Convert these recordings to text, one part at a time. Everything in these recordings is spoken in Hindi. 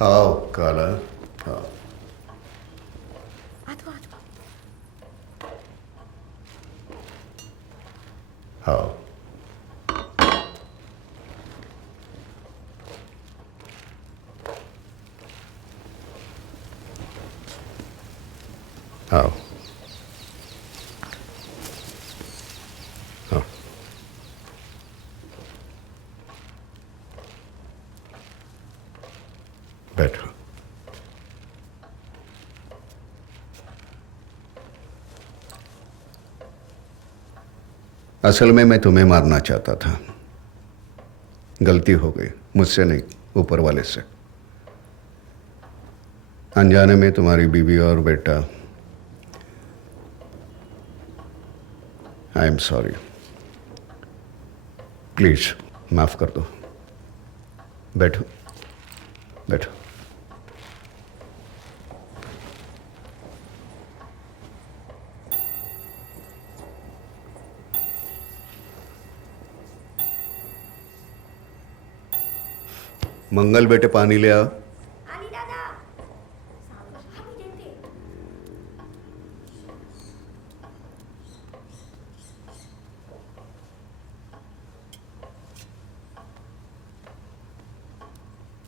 आओ काला, आओ। आओ। आओ। आओ। बैठो। असल में मैं तुम्हें मारना चाहता था, गलती हो गई, मुझसे नहीं, ऊपर वाले से। अनजाने में तुम्हारी बीवी और बेटा। आई एम सॉरी, प्लीज माफ कर दो। बैठो बैठो। मंगल बेटे पानी ले आओ। आली दादा, पाणी देते।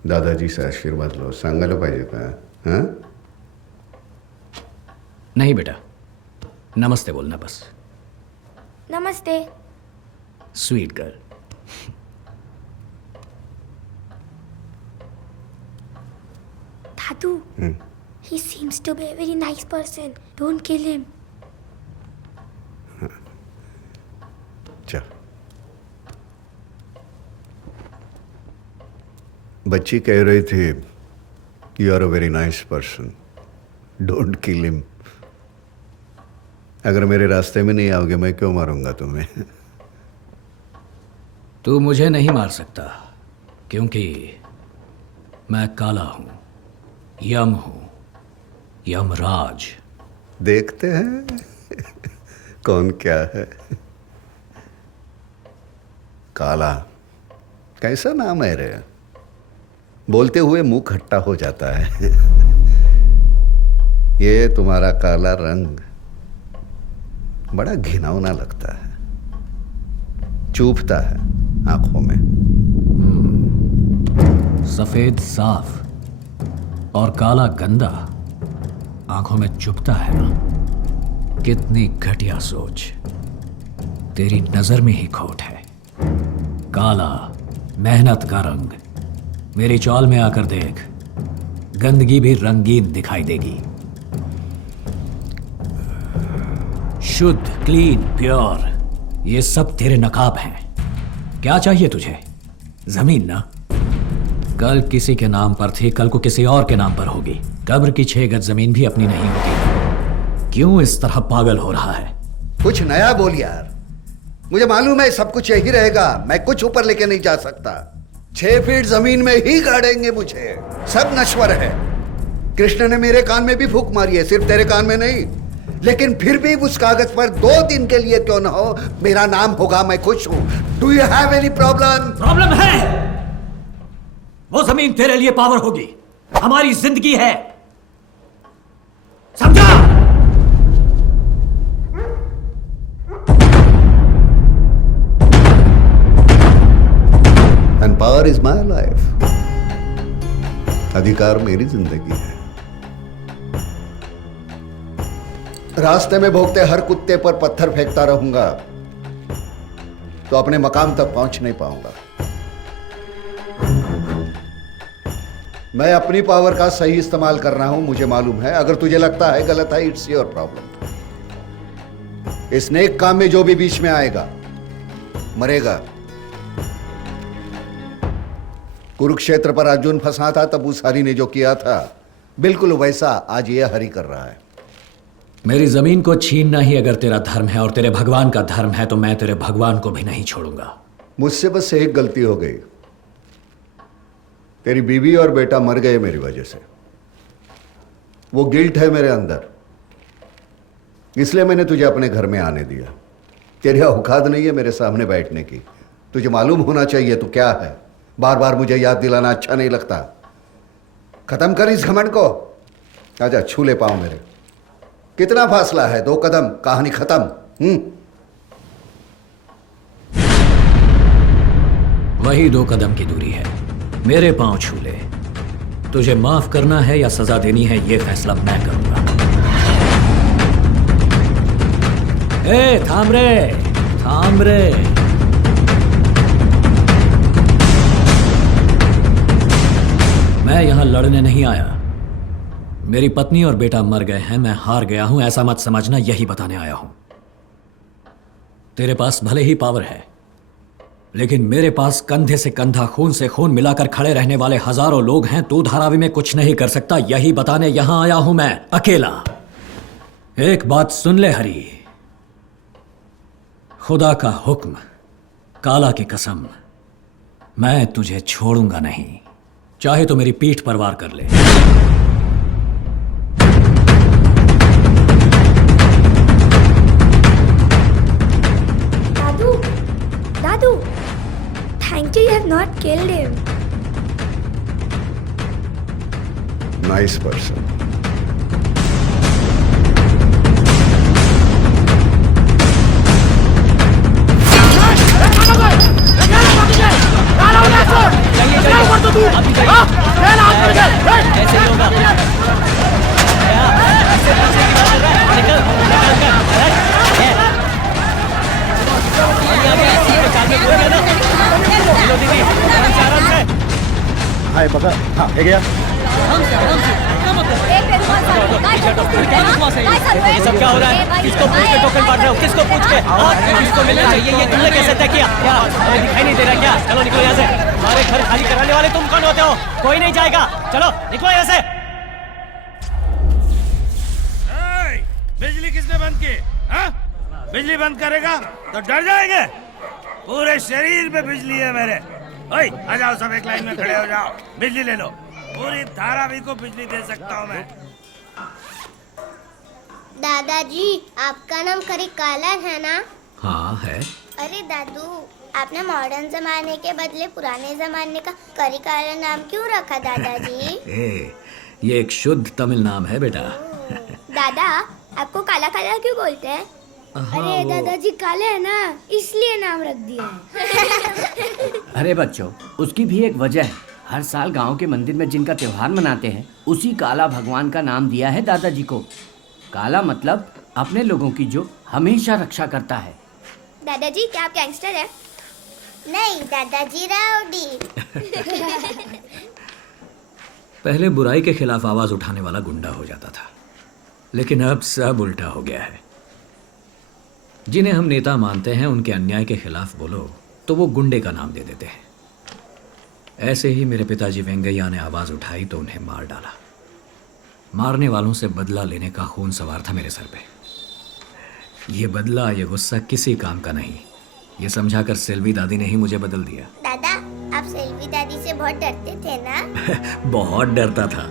दादाजी से आशीर्वाद लो, सांगायला पाहिजे का? हाँ? नहीं बेटा, नमस्ते बोलना बस। नमस्ते। Sweet girl. Dadu, he seems to be a very nice person. Don't kill him. चल। बच्ची कह रही थी you are a very nice person, don't kill him. अगर मेरे रास्ते में नहीं आओगे मैं क्यों मारूंगा तुम्हें? तू मुझे नहीं मार सकता क्योंकि मैं काला हूं, यम हूं, यमराज। देखते हैं कौन क्या है। काला कैसा नाम है रे, बोलते हुए मुंह खट्टा हो जाता है। ये तुम्हारा काला रंग बड़ा घिनौना लगता है, चुभता है आंखों में। सफेद साफ और काला गंदा आंखों में चुभता है ना। कितनी घटिया सोच, तेरी नजर में ही खोट है। काला मेहनत का रंग, मेरी चाल में आकर देख, गंदगी भी रंगीन दिखाई देगी। शुद्ध, क्लीन, प्योर, ये सब तेरे नकाब हैं। क्या चाहिए तुझे? जमीन ना? कल किसी के नाम पर थी, कल को किसी और के नाम पर होगी। कब्र की 6 गज जमीन भी अपनी नहीं होगी। क्यों इस तरह पागल हो रहा है? कुछ नया बोल यार, मुझे मालूम है सब कुछ यही रहेगा, मैं कुछ ऊपर लेके नहीं जा सकता। 6 फीट जमीन में ही गाड़ेंगे मुझे, सब नश्वर है। कृष्ण ने मेरे कान में भी फूंक मारी है, सिर्फ तेरे कान में नहीं। लेकिन फिर भी उस कागज पर 2 दिन के लिए क्यों ना हो मेरा नाम होगा, मैं खुश हूं। Do you have any problem? Problem है। वो जमीन तेरे लिए पावर होगी, हमारी जिंदगी है, समझा? And power is my life, अधिकार मेरी जिंदगी है। रास्ते में भोगते हर कुत्ते पर पत्थर फेंकता रहूंगा तो अपने मकाम तक पहुंच नहीं पाऊंगा। मैं अपनी पावर का सही इस्तेमाल कर रहा हूं, मुझे मालूम है। अगर तुझे लगता है गलत है, इट्स योर प्रॉब्लम। इस नेक काम में जो भी बीच में आएगा मरेगा। कुरुक्षेत्र पर अर्जुन फंसा था तब उस हरि ने जो किया था बिल्कुल वैसा आज यह हरि कर रहा है। मेरी जमीन को छीनना ही अगर तेरा धर्म है और तेरे भगवान का धर्म है तो मैं तेरे भगवान को भी नहीं छोड़ूंगा। मुझसे बस एक गलती हो गई, तेरी बीवी और बेटा मर गए मेरी वजह से। वो गिल्ट है मेरे अंदर, इसलिए मैंने तुझे अपने घर में आने दिया। तेरी औकात नहीं है मेरे सामने बैठने की, तुझे मालूम होना चाहिए तू क्या है। बार बार मुझे याद दिलाना अच्छा नहीं लगता। खत्म कर इस घमंड को। आजा छू ले पाऊं मेरे। कितना फासला है? 2 कदम, कहानी खत्म। वही 2 कदम की दूरी है। मेरे पांव छू ले। तुझे माफ करना है या सजा देनी है, यह फैसला मैं करूंगा। ए थाम रे, थाम रे। मैं यहां लड़ने नहीं आया। मेरी पत्नी और बेटा मर गए हैं, मैं हार गया हूं, ऐसा मत समझना, यही बताने आया हूं। तेरे पास भले ही पावर है, लेकिन मेरे पास कंधे से कंधा, खून से खून मिलाकर खड़े रहने वाले हजारों लोग हैं। तू धारावी में कुछ नहीं कर सकता, यही बताने यहां आया हूं मैं, अकेला। एक बात सुन ले हरी, खुदा का हुक्म, काला की कसम, मैं तुझे छोड़ूंगा नहीं, चाहे तो मेरी पीठ पर वार कर ले। दादू, दादू, thank you have not killed him. Nice person. हाय पकड़। हाँ है गया। ये सब क्या हो रहा है? किसको पूछ के टोकन बांट रहे हो? किसको पूछ के? किसको मिलना चाहिए? ये तुमने कैसे तय किया? क्या हमें दिखाई नहीं दे रहा क्या? चलो निकलो यहाँ से। हमारे घर खाली कराने वाले तुम कौन होते हो? कोई नहीं जाएगा। चलो निकलो यहाँ से। बिजली किसने बंद की? हाँ? बिजली बंद करेगा तो डर जाएंगे? पूरे शरीर पे बिजली है मेरे। ओए, आ जाओ सब एक लाइन में खड़े हो जाओ, बिजली ले लो। पूरी धारावी को बिजली दे सकता हूँ मैं। दादाजी, आपका नाम करिकालन है ना? हाँ है। अरे दादू, आपने मॉडर्न जमाने के बदले पुराने जमाने का करिकालन नाम क्यों रखा दादाजी? ये एक शुद्ध तमिल नाम है बेटा। दादा, आपको काला काला क्यों बोलते हैं? अरे दादाजी काले हैं ना, इसलिए नाम रख दिया है। अरे बच्चों, उसकी भी एक वजह है। हर साल गांव के मंदिर में जिनका त्योहार मनाते हैं, उसी काला भगवान का नाम दिया है दादाजी को। काला मतलब अपने लोगों की जो हमेशा रक्षा करता है। दादाजी, क्या आप गैंगस्टर हैं? नहीं दादाजी, राउडी। पहले बुराई के खिलाफ आवाज उठाने वाला गुंडा हो जाता था, लेकिन अब सब उल्टा हो गया है। जिन्हें हम नेता मानते हैं, उनके अन्याय के खिलाफ बोलो तो वो गुंडे का नाम दे देते हैं। ऐसे ही मेरे पिताजी वेंगैया ने आवाज उठाई तो उन्हें मार डाला। मारने वालों से बदला लेने का खून सवार था मेरे सर पे। ये बदला, ये गुस्सा किसी काम का नहीं, ये समझाकर सेल्वी दादी ने ही मुझे बदल दिया। दादा, आप सेल्वी दादी से बहुत डरते थे ना? बहुत डरता था।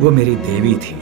वो मेरी देवी थी।